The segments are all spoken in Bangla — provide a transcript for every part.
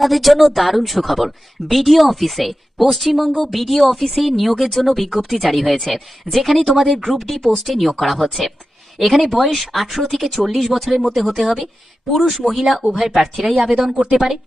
তাদের জন্য দারুণ সুখবর। বিডিও অফিসে, পশ্চিমবঙ্গ বিডিও অফিসে নিয়োগের জন্য বিজ্ঞপ্তি জারি হয়েছে, যেখানে তোমাদের গ্রুপ ডি পোস্টে নিয়োগ করা হচ্ছে। এখানে বয়স আঠারো থেকে চল্লিশ বছরের মধ্যে হতে হবে। পুরুষ, মহিলা, উভয় প্রার্থীরাই আবেদন করতে পারে।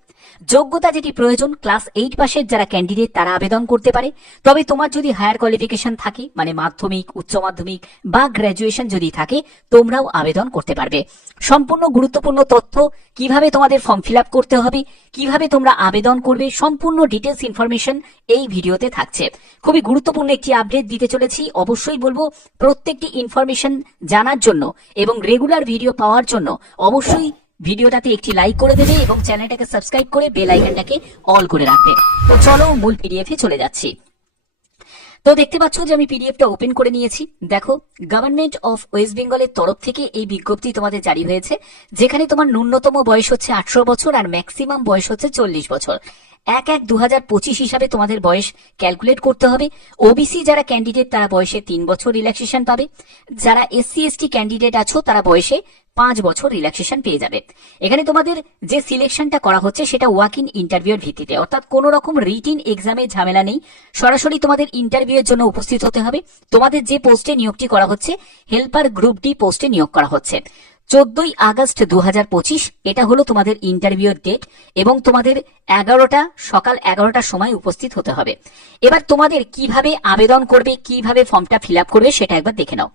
যোগ্যতা যেটি প্রয়োজন, ক্লাস এইট পাশের যারা ক্যান্ডিডেট তারা আবেদন করতে পারে। তবে তোমার যদি হায়ার কোয়ালিফিকেশন থাকে মানে মাধ্যমিক, উচ্চ মাধ্যমিক বা গ্র্যাজুয়েশন যদি থাকে, তোমরাও আবেদন করতে পারবে। সম্পূর্ণ গুরুত্বপূর্ণ তথ্য, কীভাবে তোমাদের ফর্ম ফিল করতে হবে, কীভাবে তোমরা আবেদন করবে, সম্পূর্ণ ডিটেলস ইনফরমেশন এই ভিডিওতে থাকছে। খুবই গুরুত্বপূর্ণ একটি আপডেট দিতে চলেছি, অবশ্যই বলব, প্রত্যেকটি ইনফরমেশন জানার জন্য এবং রেগুলার ভিডিও পাওয়ার জন্য অবশ্যই ভিডিওটাতে একটি লাইক করে দেবে এবং চ্যানেলটাকে সাবস্ক্রাইব করে বেল আইকনটাকে অল করে রাখবে। তো চলো মূল পিডিএফে চলে যাচ্ছি। তো দেখতে পাচ্ছ যে আমি পিডিএফটা ওপেন করে নিয়েছি। দেখো গভর্নমেন্ট অফ ওয়েস্ট বেঙ্গলের তরফ থেকে এই বিজ্ঞপ্তি তোমাদের জারি হয়েছে, যেখানে তোমার ন্যূনতম বয়স হচ্ছে আঠারো বছর আর ম্যাক্সিমাম বয়স হচ্ছে চল্লিশ বছর। এক এক দু হাজার পঁচিশ হিসাবে তোমাদের বয়স ক্যালকুলেট করতে হবে। ওবিসি যারা ক্যান্ডিডেট তারা বয়সে তিন বছর রিল্যাক্সেশন পাবে। যারা এসসি এসটি ক্যান্ডিডেট আছো, তারা বয়সে পাঁচ বছর রিল্যাক্সেশন পেয়ে যাবে। এখানে তোমাদের যে সিলেকশনটা করা হচ্ছে, সেটা ওয়াক ইন ইন্টারভিউর ভিত্তিতে। অর্থাৎ কোনো রকম রিটিন এক্সামে ঝামেলা নেই। সরাসরি তোমাদের ইন্টারভিউ এর জন্য উপস্থিত হতে হবে। তোমাদের যে পোস্টে নিয়োগটি করা হচ্ছে হেল্পার গ্রুপ ডি পোস্টে নিয়োগ করা হচ্ছে। চোদ্দই আগস্ট দু হাজার পঁচিশ, এটা হলো তোমাদের ইন্টারভিউর ডেট এবং তোমাদের এগারোটা, সকাল এগারোটার সময় উপস্থিত হতে হবে। এবার তোমাদের কীভাবে আবেদন করবে, কীভাবে ফর্মটা ফিল করবে, সেটা একবার দেখে নাও।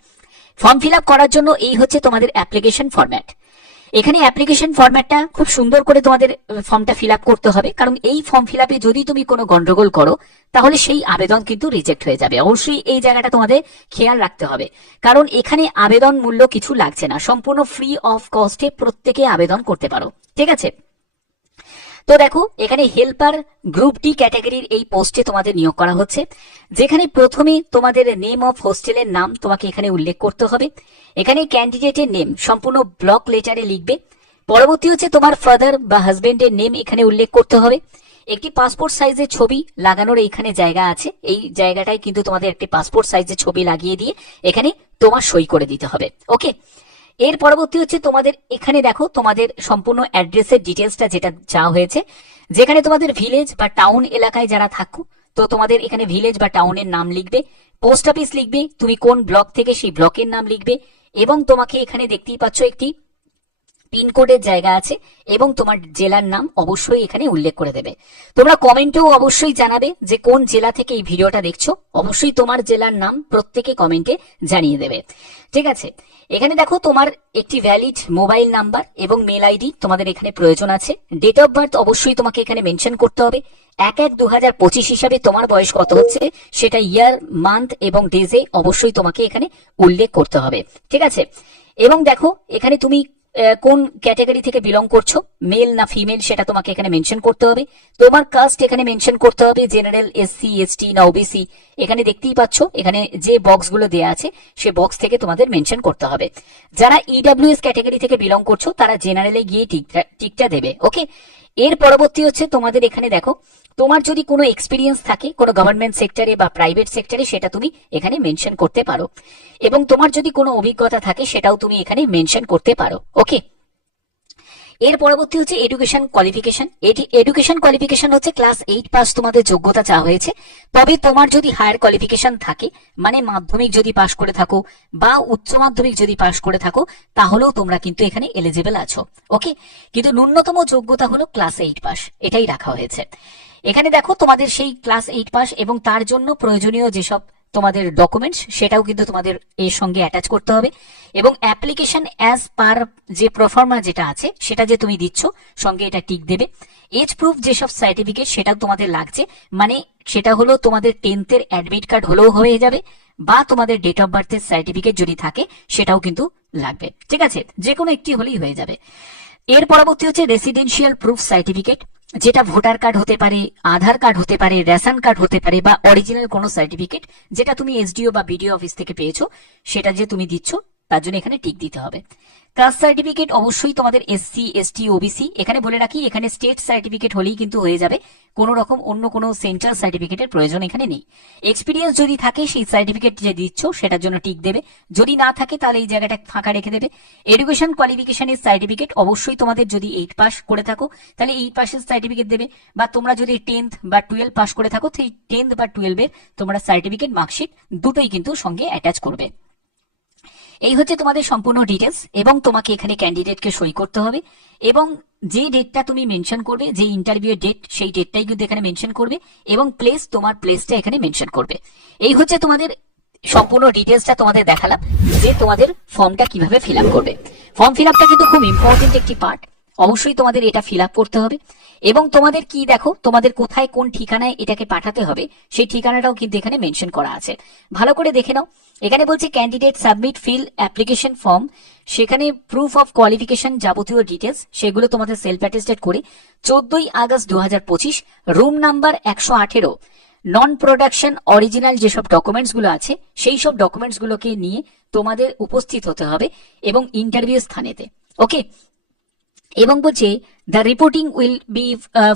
ফর্ম ফিল করার জন্য এই হচ্ছে তোমাদের অ্যাপ্লিকেশন ফরম্যাট এখানে অ্যাপ্লিকেশন ফরম্যাটটা খুব সুন্দর করে তোমাদের ফর্মটা ফিল করতে হবে। কারণ এই ফর্ম ফিল যদি তুমি কোনো গন্ডগোল করো, তাহলে সেই আবেদন কিন্তু রিজেক্ট হয়ে যাবে। অবশ্যই এই জায়গাটা তোমাদের খেয়াল রাখতে হবে। কারণ এখানে আবেদন মূল্য কিছু লাগছে না। সম্পূর্ণ ফ্রি অফ কস্টে প্রত্যেকে আবেদন করতে পারো। ঠিক আছে? তো দেখো, এখানে হেল্পার গ্রুপ ডি ক্যাটাগরির এই পোস্টে তোমাদের নিয়োগ করা হচ্ছে, যেখানে প্রথমে তোমাদের নেম অফ হোস্টেলের নাম তোমাকে এখানে উল্লেখ করতে হবে। এখানে ক্যান্ডিডেটের নেম সম্পূর্ণ ব্লক লেটারে লিখবে। পরবর্তী হচ্ছে তোমার ফাদার বা হাজবেন্ডের নেম এখানে উল্লেখ করতে হবে। একটি পাসপোর্ট সাইজের ছবি লাগানোর এখানে জায়গা আছে। এই জায়গাটায় কিন্তু তোমাদের একটি পাসপোর্ট সাইজের ছবি লাগিয়ে দিয়ে এখানে তোমার সই করে দিতে হবে। ওকে এর পরবর্তী হচ্ছে তোমাদের এখানে দেখো, তোমাদের সম্পূর্ণ অ্যাড্রেসের ডিটেলসটা যেটা চাওয়া হয়েছে। যেখানে তোমাদের ভিলেজ বা টাউন এলাকায় যারা থাকো, তো তোমাদের এখানে ভিলেজ বা টাউনের নাম লিখবে পোস্ট অফিস লিখবে, তুমি কোন ব্লক থেকে সেই ব্লকের নাম লিখবে, এবং তোমাকে এখানে দেখতেই পাচ্ছ একটি পিনকোডের জায়গা আছে এবং তোমার জেলার নাম অবশ্যই এখানে উল্লেখ করে দেবে। তোমরা কমেন্টেও অবশ্যই জানাবে যে কোন জেলা থেকে এই ভিডিওটা দেখছ। অবশ্যই তোমার জেলার নাম প্রত্যেকে কমেন্টে জানিয়ে দেবে। ঠিক আছে, এখানে দেখো তোমার একটি ভ্যালিড মোবাইল নাম্বার এবং মেল আইডি তোমাদের এখানে প্রয়োজন আছে। ডেট অফ বার্থ অবশ্যই তোমাকে এখানে মেনশন করতে হবে। এক এক দু হাজার পঁচিশ হিসাবে তোমার বয়স কত হচ্ছে সেটা ইয়ার মান্থ এবং ডেজে অবশ্যই তোমাকে এখানে উল্লেখ করতে হবে। ঠিক আছে, এবং দেখো এখানে তুমি কোন ক্যাটাগরি থেকে বিলং করছ? মেল না ফিমেল সেটা তোমাকে এখানে মেনশন করতে হবে। তোমার কাস্ট এখানে মেনশন করতে হবে জেনারেল এসসি এসটি না ওবিসি এখানে দেখতেই পাচ্ছ, এখানে যে বক্সগুলো দেয়া আছে, সে বক্স থেকে তোমাদের মেনশন করতে হবে। যারা ইডাব্লিউএস ক্যাটাগরি থেকে বিলং করছ, তারা জেনারেলে গিয়ে টিকটা টিকটা দেবে ওকে এর পরবর্তী হচ্ছে তোমাদের এখানে দেখো তোমার যদি কোনো এক্সপিরিয়েন্স থাকে, কোনো গভর্নমেন্ট সেক্টরে বা প্রাইভেট সেক্টরে সেটা তুমি এখানে মেনশন করতে পারো। এবং তোমার যদি কোনো অভিজ্ঞতা থাকে, সেটাও তুমি এখানে মেনশন করতে পারো। ওকে এর পরবর্তী হচ্ছে এডুকেশন কোয়ালিফিকেশন এটি এডুকেশন কোয়ালিফিকেশন হচ্ছে ক্লাস এইট পাস তোমাদের যোগ্যতা চাওয়া হয়েছে। তবে তোমার যদি হায়ার কোয়ালিফিকেশন থাকে মানে মাধ্যমিক যদি পাশ করে থাকো বা উচ্চ মাধ্যমিক যদি পাশ করে থাকো, তাহলেও তোমরা কিন্তু এখানে এলিজিবল আছো। ওকে কিন্তু ন্যূনতম যোগ্যতা হলো ক্লাস এইট পাস এটাই রাখা হয়েছে। এখানে দেখো তোমাদের সেই ক্লাস এইট পাস এবং তার জন্য প্রয়োজনীয় যেসব তোমাদের ডকুমেন্টস সেটাও কিন্তু তোমাদের এর সঙ্গে অ্যাটাচ করতে হবে। এবং অ্যাপ্লিকেশন অ্যাজ পার যে প্রফর্মা যেটা আছে, সেটা যে তুমি দিচ্ছ, সঙ্গে এটা টিক দেবে। এজ প্রুফ যেসব সার্টিফিকেট সেটাও তোমাদের লাগছে। মানে সেটা হলো তোমাদের টেন্থের অ্যাডমিট কার্ড হলেও হয়ে যাবে, বা তোমাদের ডেট অফ বার্থের সার্টিফিকেট যদি থাকে, সেটাও কিন্তু লাগবে। ঠিক আছে? যে কোনো একটি হলেই হয়ে যাবে। এর পরবর্তী হচ্ছে রেসিডেন্সিয়াল প্রুফ সার্টিফিকেট যেটা ভোটার কার্ড হতে পারে, আধার কার্ড হতে পারে, রেশন কার্ড হতে পারে বা অরিজিনাল কোনো সার্টিফিকেট যেটা তুমি এসডিও বা বিডিও অফিস থেকে পেয়েছ, সেটা যে তুমি দিচ্ছ তার জন্য এখানে টিক দিতে হবে। কাস্ট সার্টিফিকেট অবশ্যই তোমাদের এসসি এসটি ওবিসি এখানে বলে রাখি, এখানে স্টেট সার্টিফিকেট হলেই কিন্তু হয়ে যাবে। কোনো রকম অন্য কোনো সেন্ট্রাল সার্টিফিকেটের প্রয়োজন এখানে নেই। এক্সপিরিয়েন্স যদি থাকে, সেই সার্টিফিকেট যে দিচ্ছ, সেটার জন্য টিক দেবে। যদি না থাকে, তাহলে এই জায়গাটা ফাঁকা রেখে দেবে। এডুকেশন কোয়ালিফিকেশনের সার্টিফিকেট অবশ্যই তোমাদের যদি এইট পাস করে থাকো, তাহলে এইট পাসের সার্টিফিকেট দেবে। বা তোমরা যদি টেন্থ বা টুয়েলভ পাস করে থাকো, সেই টেন্থ বা টুয়েলভের তোমরা সার্টিফিকেট মার্কশিট দুটোই কিন্তু সঙ্গে অ্যাটাচ করবে। এই হচ্ছে তোমাদের সম্পূর্ণ ডিটেলস এবং তোমাকে এখানে ক্যান্ডিডেটকে সই করতে হবে এবং যে ডেটটা তুমি মেনশন করবে, যে ইন্টারভিউ ডেট সেই ডেটটাই কিন্তু এখানে মেনশন করবে এবং প্লেস তোমার প্লেসটা এখানে মেনশন করবে। এই হচ্ছে তোমাদের সম্পূর্ণ ডিটেলসটা তোমাদের দেখালাম যে তোমাদের ফর্মটা কীভাবে ফিল করবে। ফর্ম ফিল কিন্তু খুব ইম্পর্টেন্ট একটি পার্ট অবশ্যই তোমাদের এটা ফিল করতে হবে। এবং তোমাদের কি দেখো, তোমাদের কোথায় কোন ঠিকানায় এটাকে পাঠাতে হবে, সেই ঠিকানাটাও কিন্তু এখানে মেনশন করা আছে। ভালো করে দেখে নাও। এখানে বলছে candidate submit fill application form সেখানে প্রুফ অফ কোয়ালিফিকেশন যাবতীয় ডিটেলস সেগুলো তোমাদের সেলফ অ্যাটেস্টেড করে চোদ্দই আগস্ট দু হাজার পঁচিশ রুম নাম্বার একশো আঠেরো। নন প্রোডাকশন অরিজিনাল যেসব ডকুমেন্টসগুলো আছে, সেই সব ডকুমেন্টস গুলোকে নিয়ে তোমাদের উপস্থিত হতে হবে এবং ইন্টারভিউ স্থানেতে। ওকে এবং বলছে the reporting will be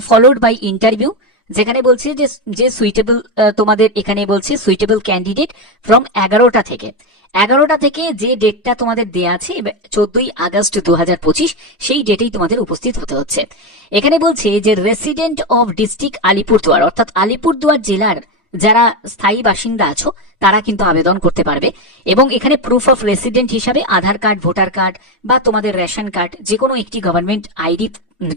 followed by interview যেখানে বলছে যে যে সুইটেবল তোমাদের এখানে বলছে সুইটেবল ক্যান্ডিডেট ফ্রম এগারোটা থেকে। এগারোটা থেকে যে ডেটটা তোমাদের দেয়া আছে চোদ্দই আগস্ট দু হাজার পঁচিশ, সেই ডেটেই তোমাদের উপস্থিত হতে হচ্ছে। এখানে বলছে যে রেসিডেন্ট অফ ডিস্ট্রিক্ট আলিপুরদুয়ার অর্থাৎ আলিপুরদুয়ার জেলার যারা স্থায়ী বাসিন্দা আছো, তারা কিন্তু আবেদন করতে পারবে। এবং এখানে প্রুফ অফ রেসিডেন্ট হিসাবে আধার কার্ড, ভোটার কার্ড বা তোমাদের রেশন কার্ড যে কোনো একটি গভর্নমেন্ট আইডি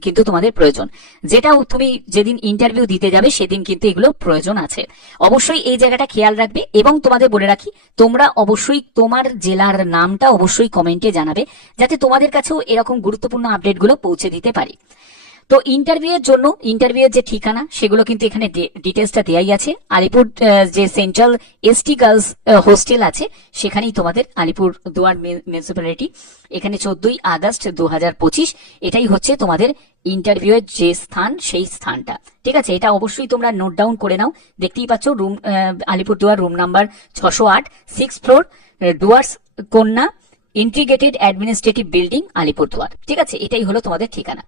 কিন্তু তোমাদের প্রয়োজন। যেটা তুমি যেদিন ইন্টারভিউ দিতে যাবে, সেদিন কিন্তু এগুলো প্রয়োজন আছে। অবশ্যই এই জায়গাটা খেয়াল রাখবে এবং তোমাদের বলে রাখি, তোমরা অবশ্যই তোমার জেলার নামটা অবশ্যই কমেন্টে জানাবে, যাতে তোমাদের কাছেও এরকম গুরুত্বপূর্ণ আপডেটগুলো পৌঁছে দিতে পারি। তো ইন্টারভিউ এর জন্য ইন্টারভিউ এর যে ঠিকানা, সেগুলো কিন্তু এখানে ডিটেলসটা দেওয়াই আছে। আলিপুর যে সেন্ট্রাল এসটি গার্লস হোস্টেল আছে, সেখানেই তোমাদের আলিপুর দুয়ার মিউনিসিপ্যালিটি এখানে চোদ্দই আগস্ট দু হাজার পঁচিশ, এটাই হচ্ছে তোমাদের ইন্টারভিউ এর যে স্থান, সেই স্থানটা। ঠিক আছে? এটা অবশ্যই তোমরা নোট ডাউন করে নাও। দেখতেই পাচ্ছ রুম আলিপুর দুয়ার রুম নাম্বার ছশো আট সিক্স ফ্লোর ডুয়ার্স কন্যা ইন্টিগ্রেটেড অ্যাডমিনিস্ট্রেটিভ বিল্ডিং আলিপুরদুয়ার। ঠিক আছে, এটাই হলো তোমাদের ঠিকানা।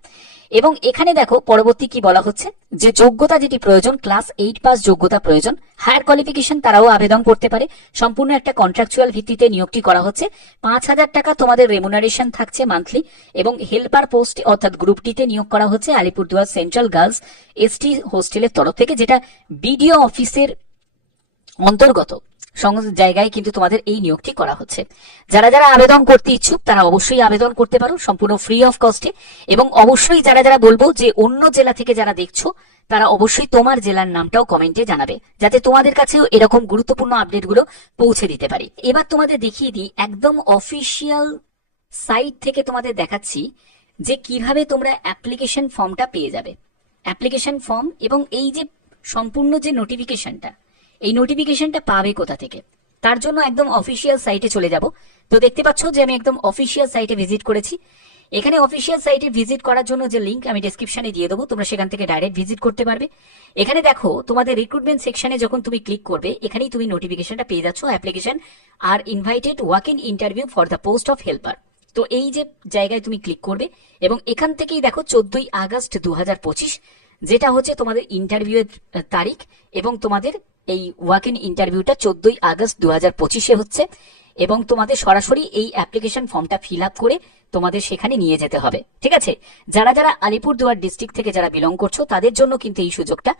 এবং এখানে দেখো, পরবর্তী কি বলা হচ্ছে? যে যোগ্যতা যেটি প্রয়োজন ক্লাস এইট পাস যোগ্যতা প্রয়োজন হায়ার কোয়ালিফিকেশন তারাও আবেদন করতে পারে। সম্পূর্ণ একটা কন্ট্রাকচুয়াল ভিত্তিতে নিয়োগটি করা হচ্ছে। পাঁচ হাজার টাকা তোমাদের রেমুনারেশন থাকছে মান্থলি এবং হেল্পার পোস্ট অর্থাৎ গ্রুপটিতে নিয়োগ করা হচ্ছে আলিপুরদুয়ার সেন্ট্রাল গার্লস এসটি হোস্টেলের তরফ থেকে, যেটা বিডিও অফিসের অন্তর্গত। জায়গায় কিন্তু তোমাদের এই নিয়োগটি করা হচ্ছে। যারা যারা আবেদন করতে ইচ্ছুক, তারা অবশ্যই আবেদন করতে পারো, সম্পূর্ণ ফ্রি অফ কস্টে এবং অবশ্যই যারা যারা বলব যে অন্য জেলা থেকে যারা দেখছ, তারা অবশ্যই তোমার জেলার নামটাও কমেন্টে জানাবে, যাতে তোমাদের কাছেও এরকম গুরুত্বপূর্ণ আপডেটগুলো পৌঁছে দিতে পারি। এবার তোমাদের দেখিয়ে দিই একদম অফিসিয়াল সাইট থেকে তোমাদের দেখাচ্ছি যে কীভাবে তোমরা অ্যাপ্লিকেশন ফর্মটা পেয়ে যাবে। অ্যাপ্লিকেশন ফর্ম এবং এই যে সম্পূর্ণ যে নোটিফিকেশনটা এই নোটিফিকেশনটা পাবে কোথা থেকে? তার জন্য একদম অফিসিয়াল সাইটে চলে যাব। তো দেখতে পাচ্ছ যে আমি একদম অফিসিয়াল সাইটে ভিজিট করেছি। এখানে অফিসিয়াল সাইটে ভিজিট করার জন্য যে লিঙ্ক আমি ডেসক্রিপশনে দিয়ে দেবো, তোমরা সেখান থেকে ডাইরেক্ট ভিজিট করতে পারবে। এখানে দেখো, তোমাদের রিক্রুটমেন্ট সেকশনে যখন তুমি ক্লিক করবে, এখানেই তুমি নোটিফিকেশনটা পেয়ে যাচ্ছ application are invited walk in interview for the post of helper তো এই যে জায়গায় তুমি ক্লিক করবে এবং এখান থেকেই দেখো চোদ্দই আগস্ট দু হাজার পঁচিশ, যেটা হচ্ছে তোমাদের ইন্টারভিউ এর তারিখ এবং তোমাদের এই ওয়াক ইন ইন্টারভিউটা চোদ্দই আগস্ট দু হাজার পঁচিশে হচ্ছে এবং তোমাদের সরাসরি এই অ্যাপ্লিকেশন ফর্মটা ফিল আপ করে তোমাদের সেখানে নিয়ে যেতে হবে, ঠিক আছে? যারা যারা আলিপুরদুয়ার ডিস্ট্রিক্ট থেকে যারা বিলং করছ, তাদের জন্য কিন্তু এই সুযোগটা।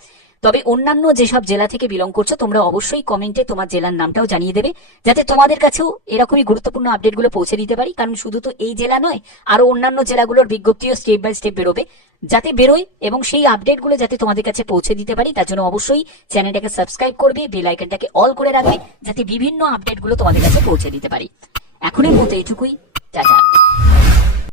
তবে অন্যান্য যেসব জেলা থেকে বিলং করছ, তোমরা অবশ্যই কমেন্টে তোমার জেলার নামটাও জানিয়ে দেবে, যাতে তোমাদের কাছেও এরকমই গুরুত্বপূর্ণ আপডেটগুলো পৌঁছে দিতে পারি। কারণ শুধু তো এই জেলা নয়, আরও অন্যান্য জেলাগুলোর বিজ্ঞপ্তিও স্টেপ বাই স্টেপ বেরোবে। যাতে বেরোয় এবং সেই আপডেটগুলো যাতে তোমাদের কাছে পৌঁছে দিতে পারি, তার জন্য অবশ্যই চ্যানেলটাকে সাবস্ক্রাইব করবে বেল আইকনটাকে অল করে রাখবে, যাতে বিভিন্ন আপডেটগুলো তোমাদের কাছে পৌঁছে দিতে পারি। এখনের মতো এটুকুই, টাটা।